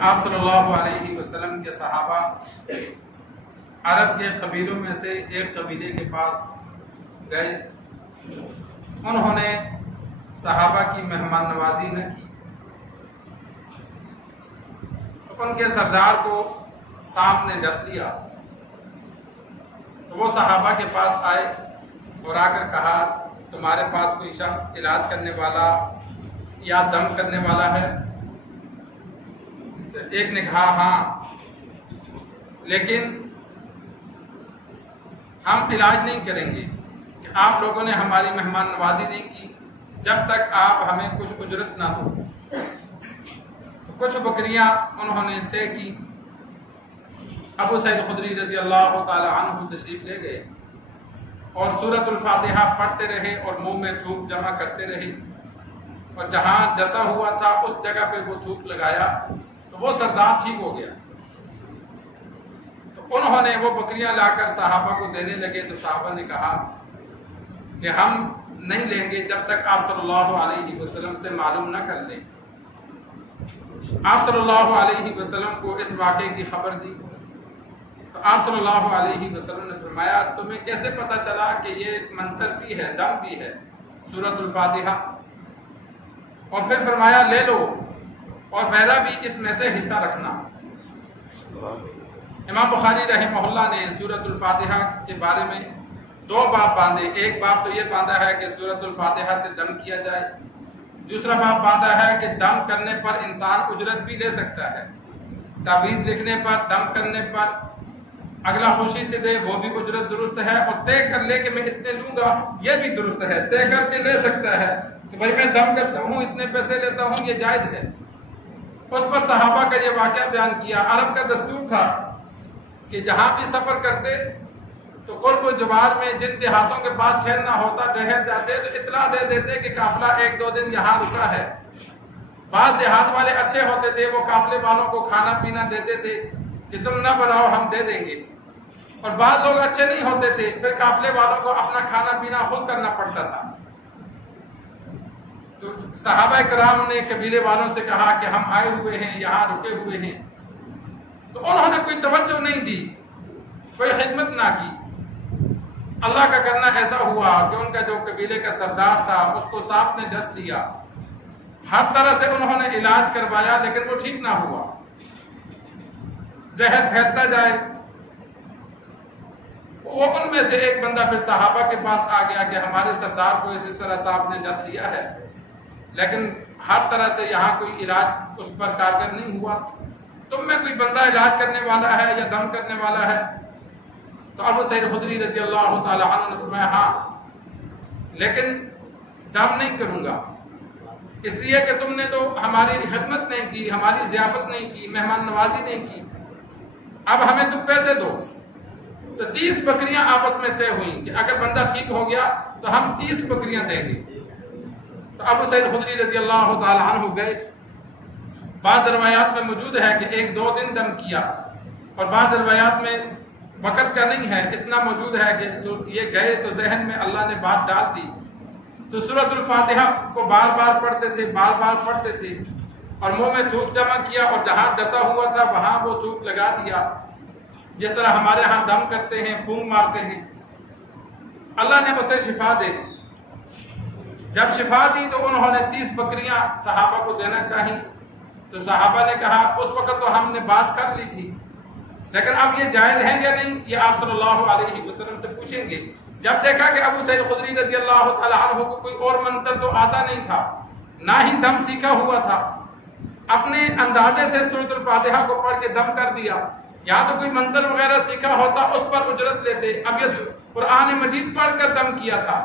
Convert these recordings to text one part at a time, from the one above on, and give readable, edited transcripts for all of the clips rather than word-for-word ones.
آپ صلی اللہ علیہ وسلم کے صحابہ عرب کے قبیلوں میں سے ایک قبیلے کے پاس گئے. انہوں نے صحابہ کی مہمان نوازی نہ کی. ان کے سردار کو سانپ نے ڈس لیا تو وہ صحابہ کے پاس آئے اور آ کر کہا تمہارے پاس کوئی شخص علاج کرنے والا یا دم کرنے والا ہے؟ تو ایک نے کہا ہاں، لیکن ہم علاج نہیں کریں گے کہ آپ لوگوں نے ہماری مہمان نوازی نہیں کی جب تک آپ ہمیں کچھ اجرت نہ دو. کچھ بکریاں انہوں نے طے کی. ابو سعید خدری رضی اللہ تعالی عنہ تشریف لے گئے اور سورۃ الفاتحہ پڑھتے رہے اور منہ میں تھوک جمع کرتے رہے، اور جہاں ڈسا ہوا تھا اس جگہ پہ وہ تھوک لگایا تو وہ سردار ٹھیک ہو گیا. تو انہوں نے وہ بکریاں لا کر صحابہ کو دینے لگے تو صحابہ نے کہا کہ ہم نہیں لیں گے جب تک آپ صلی اللہ علیہ وسلم سے معلوم نہ کر لیں. آپ صلی اللہ علیہ وسلم کو اس واقعے کی خبر دی تو آپ صلی اللہ علیہ وسلم نے فرمایا تمہیں کیسے پتہ چلا کہ یہ منتر بھی ہے، دم بھی ہے، سورۃ الفاتحہ؟ اور پھر فرمایا لے لو اور میرا بھی اس میں سے حصہ رکھنا. امام بخاری رحمہ اللہ نے سورۃ الفاتحہ کے بارے میں 2 باب باندھے. ایک باب تو یہ باندھا ہے کہ سورۃ الفاتحہ سے دم کیا جائے، دوسرا باب باندھا ہے کہ دم کرنے پر انسان اجرت بھی لے سکتا ہے. تعویذ لکھنے پر، دم کرنے پر اگلا خوشی سے دے وہ بھی اجرت درست ہے، اور طے کر لے کہ میں اتنے لوں گا یہ بھی درست ہے، طے کر کے لے سکتا ہے کہ بھائی میں دم کرتا ہوں اتنے پیسے لیتا ہوں، یہ جائز ہے. اس پر صحابہ کا یہ واقعہ بیان کیا. عرب کا دستور تھا کہ جہاں بھی سفر کرتے تو قرب و جوار میں جن دیہاتوں کے پاس ٹھہرنا ہوتا ٹھہر جاتے تو اطلاع دے دیتے کہ قافلہ 1-2 دن یہاں رکا ہے. بعض دیہات والے اچھے ہوتے تھے، وہ قافلے والوں کو کھانا پینا دیتے تھے کہ تم نہ بناؤ ہم دے دیں گے، اور بعض لوگ اچھے نہیں ہوتے تھے، پھر قافلے والوں کو اپنا کھانا پینا خود کرنا پڑتا تھا. تو صحابہ کرام نے قبیلے والوں سے کہا کہ ہم آئے ہوئے ہیں، یہاں رکے ہوئے ہیں. تو انہوں نے کوئی توجہ نہیں دی، کوئی خدمت نہ کی. اللہ کا کرنا ایسا ہوا کہ ان کا جو قبیلے کا سردار تھا اس کو سانپ نے ڈس دیا. ہر طرح سے انہوں نے علاج کروایا لیکن وہ ٹھیک نہ ہوا. زہر پھیلتا جائے. وہ ان میں سے ایک بندہ پھر صحابہ کے پاس آ گیا کہ ہمارے سردار کو اس طرح سانپ نے ڈس دیا ہے، لیکن ہر طرح سے یہاں کوئی علاج اس پر کارگر نہیں ہوا. تم میں کوئی بندہ علاج کرنے والا ہے یا دم کرنے والا ہے؟ تو ابو سعید خدری رضی اللہ تعالی عنہ نے فرمایا ہاں، لیکن دم نہیں کروں گا، اس لیے کہ تم نے تو ہماری خدمت نہیں کی، ہماری ضیافت نہیں کی، مہمان نوازی نہیں کی، اب ہمیں تم پیسے دو. تو 30 بکریاں آپس میں طے ہوئیں کہ اگر بندہ ٹھیک ہو گیا تو ہم 30 بکریاں دیں گے. تو ابو سعید خدری رضی اللہ تعالی عنہ گئے. بعض روایات میں موجود ہے کہ 1-2 دن دم کیا، اور بعض روایات میں وقت کا نہیں ہے، اتنا موجود ہے کہ یہ گئے تو ذہن میں اللہ نے بات ڈال دی. تو سورۃ الفاتحہ کو بار بار پڑھتے تھے، بار بار پڑھتے تھے، اور منہ میں تھوک جمع کیا اور جہاں ڈسا ہوا تھا وہاں وہ تھوک لگا دیا، جس طرح ہمارے ہاں دم کرتے ہیں، پھونک مارتے ہیں. اللہ نے اسے شفا دے دی. جب شفا دی تو انہوں نے 30 بکریاں صحابہ کو دینا چاہی. تو صحابہ نے کہا اس وقت تو ہم نے بات کر لی تھی، لیکن اب یہ جائز ہے یا نہیں یہ آپ صلی اللہ علیہ وسلم سے پوچھیں گے. جب دیکھا کہ ابو سعید خدری رضی اللہ تعالی عنہ کو کوئی اور منتر تو آتا نہیں تھا، نہ ہی دم سیکھا ہوا تھا، اپنے اندازے سے سورۃ الفاتحہ کو پڑھ کے دم کر دیا. یا تو کوئی منتر وغیرہ سیکھا ہوتا اس پر اجرت لیتے، اب یہ قرآن مجید پڑھ کر دم کیا تھا.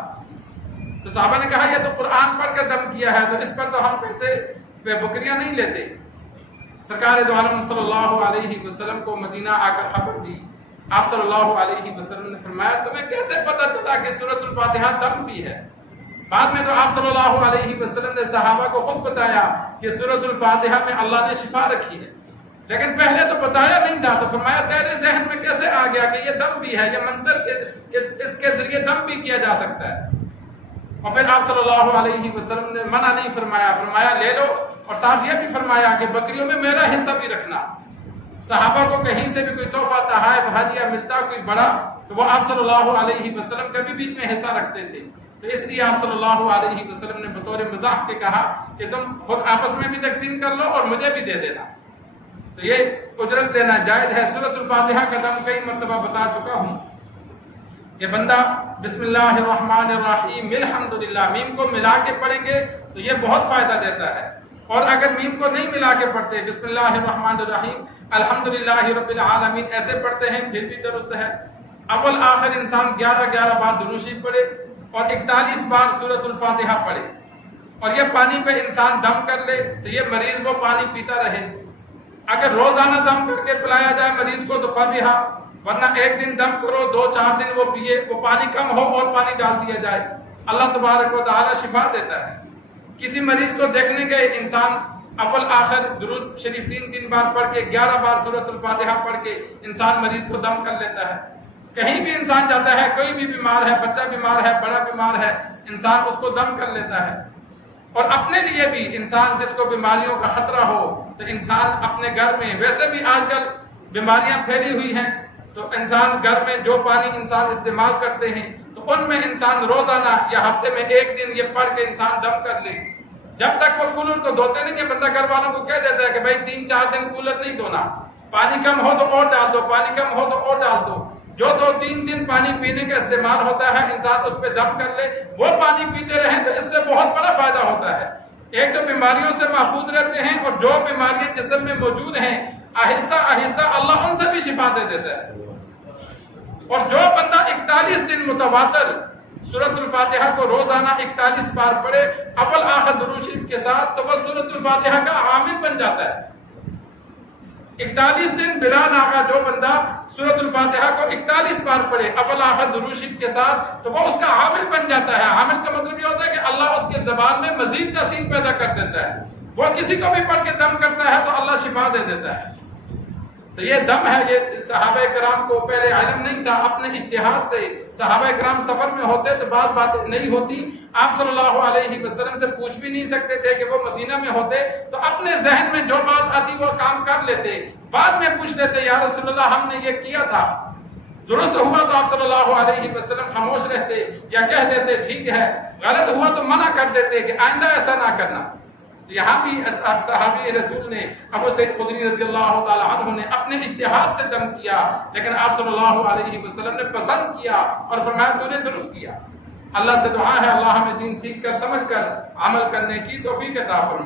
تو صحابہ نے کہا یہ تو قرآن پڑھ کر دم کیا ہے تو اس پر تو ہم پیسے بکریاں نہیں لیتے. سرکار دو عالم صلی اللہ علیہ وسلم کو مدینہ آ کر خبر دی. آپ صلی اللہ علیہ وسلم نے فرمایا تمہیں کیسے پتہ چلا کہ سورۃ الفاتحہ دم بھی ہے؟ بعد میں تو آپ صلی اللہ علیہ وسلم نے صحابہ کو خود بتایا کہ سورۃ الفاتحہ میں اللہ نے شفا رکھی ہے، لیکن پہلے تو بتایا نہیں تھا. تو فرمایا تیرے ذہن میں کیسے آ گیا کہ یہ دم بھی ہے، یہ منتر اس کے ذریعے دم بھی کیا جا سکتا ہے؟ اور پھر آپ صلی اللہ علیہ وسلم نے منع نہیں فرمایا، فرمایا لے لو، اور ساتھ یہ بھی فرمایا کہ بکریوں میں میرا حصہ بھی رکھنا۔ صحابہ کو کہیں سے بھی کوئی تحفہ، تحائف، ہدیہ ملتا کوئی بڑا، تو وہ آپ صلی اللہ علیہ وسلم کا بھی بیچ میں حصہ رکھتے تھے۔ تو اس لیے آپ صلی اللہ علیہ وسلم نے بطور مزاح کے کہا کہ تم خود آپس میں بھی تقسیم کر لو اور مجھے بھی دے دینا۔ تو یہ اجرت دینا جائز ہے۔ سورۃ الفاتحہ کا دم کئی مرتبہ بتا چکا ہوں کہ بندہ بسم اللہ الرحمن الرحیم الحمدللہ میم کو ملا کے پڑھیں گے تو یہ بہت فائدہ دیتا ہے، اور اگر میم کو نہیں ملا کے پڑھتے، بسم اللہ الرحمن الرحیم الحمدللہ رب العالمین ایسے پڑھتے ہیں، پھر بھی درست ہے۔ اول آخر انسان 11 بار درود شریف پڑھے اور 41 بار سورۃ الفاتحہ پڑھے، اور یہ پانی پہ انسان دم کر لے تو یہ مریض وہ پانی پیتا رہے۔ اگر روزانہ دم کر کے پلایا جائے مریض کو تو فبیہا، ورنہ ایک دن دم کرو 2-4 دن وہ پیے، وہ پانی کم ہو اور پانی ڈال دیا جائے، اللہ تبارک و تعالی شفا دیتا ہے۔ کسی مریض کو دیکھنے گئے، انسان اول آخر درود شریف 3 بار پڑھ کے 11 بار سورۃ الفاتحہ پڑھ کے انسان مریض کو دم کر لیتا ہے۔ کہیں بھی انسان جاتا ہے، کوئی بھی بیمار ہے، بچہ بیمار ہے، بڑا بیمار ہے، انسان اس کو دم کر لیتا ہے۔ اور اپنے لیے بھی انسان جس کو بیماریوں کا خطرہ ہو تو انسان اپنے گھر میں، ویسے بھی آج کل بیماریاں پھیلی ہوئی ہیں، تو انسان گھر میں جو پانی انسان استعمال کرتے ہیں تو ان میں انسان روزانہ یا ہفتے میں 1 دن یہ پڑھ کے انسان دم کر لے۔ جب تک وہ کولر کو دھوتے نہیں ہیں، بندہ گھر والوں کو کہہ دیتا ہے کہ بھائی 3-4 دن کولر نہیں دھونا، پانی کم ہو تو اور ڈال دو، پانی کم ہو تو اور ڈال دو۔ جو 2-3 دن پانی پینے کا استعمال ہوتا ہے انسان اس پہ دم کر لے، وہ پانی پیتے رہیں تو اس سے بہت بڑا فائدہ ہوتا ہے۔ ایک تو بیماریوں سے محفوظ رہتے ہیں، اور جو بیماریاں جسم میں موجود ہیں آہستہ آہستہ اللہ ان سے بھی شفا دے دیتا ہے۔ اور جو بندہ 41 دن متواتر سورۃ الفاتحہ کو روزانہ 41 بار پڑھے اول آخر درود شریف کے ساتھ، تو وہ سورۃ الفاتحہ کا عامل بن جاتا ہے۔ 41 دن بلا ناغہ جو بندہ سورۃ الفاتحہ کو 41 بار پڑھے اول آخر درود شریف کے ساتھ، تو وہ اس کا عامل بن جاتا ہے۔ عامل کا مطلب یہ ہوتا ہے کہ اللہ اس کے زبان میں مزید تاثیر پیدا کر دیتا ہے۔ وہ کسی کو بھی پڑھ کے دم کرتا ہے تو اللہ شفا دے دیتا ہے۔ تو یہ دم ہے، یہ صحابہ کرام کو پہلے علم نہیں تھا، اپنے اجتہاد سے صحابہ کرام سفر میں ہوتے تو بعض باتیں نہیں ہوتی، آپ صلی اللہ علیہ وسلم سے پوچھ بھی نہیں سکتے تھے کہ وہ مدینہ میں ہوتے تو اپنے ذہن میں جو بات آتی وہ کام کر لیتے، بعد میں پوچھ لیتے یا رسول اللہ ہم نے یہ کیا تھا، درست ہوا تو آپ صلی اللہ علیہ وسلم خاموش رہتے یا کہہ دیتے ٹھیک ہے، غلط ہوا تو منع کر دیتے کہ آئندہ ایسا نہ کرنا۔ یہاں بھی صحابی رسول نے ابو سعید خدری رضی اللہ تعالی عنہ نے اپنے اجتہاد سے دم کیا، لیکن آپ صلی اللہ علیہ وسلم نے پسند کیا اور فرمایا تو نے درست کیا۔ اللہ سے دعا ہے اللہ ہمیں دین سیکھ کر سمجھ کر عمل کرنے کی توفیق عطا فرمائے۔